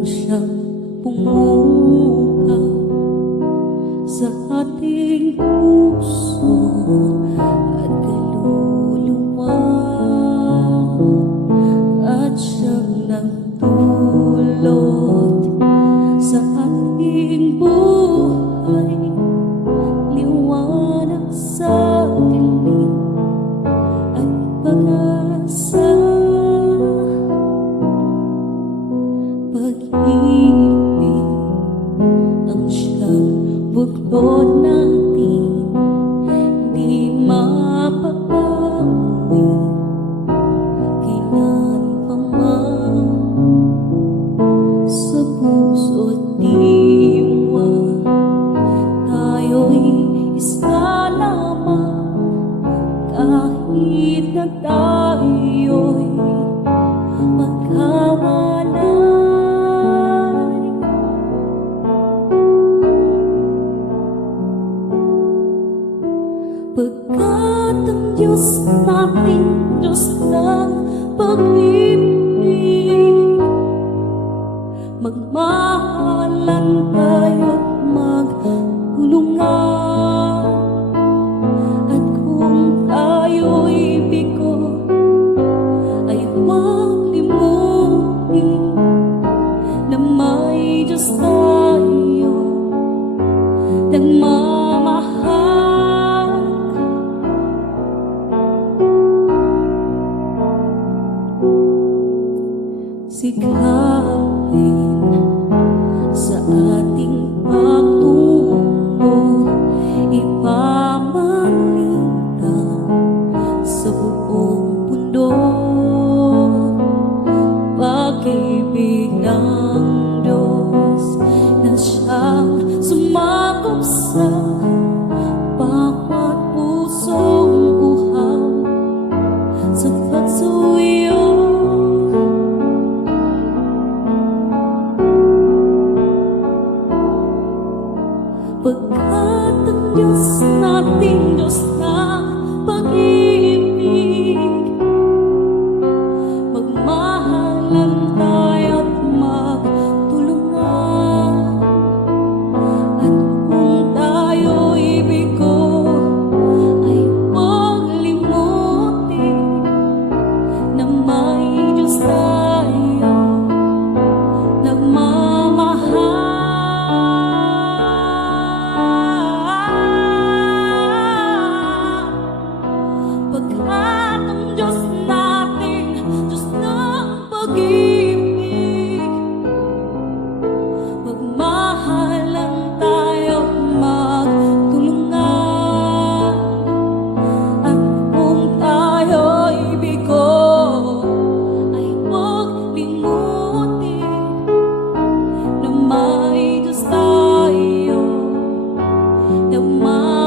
Siyang pumukaw sa ating pag-asa pag-ibig ang siyang buklod natin Pagkat ang Diyos natin, Diyos ng pag-ibig. Magmahalan tayo akin sa atin. Pagkat ang Diyos nating Diyos ng pag-ibig eu mando.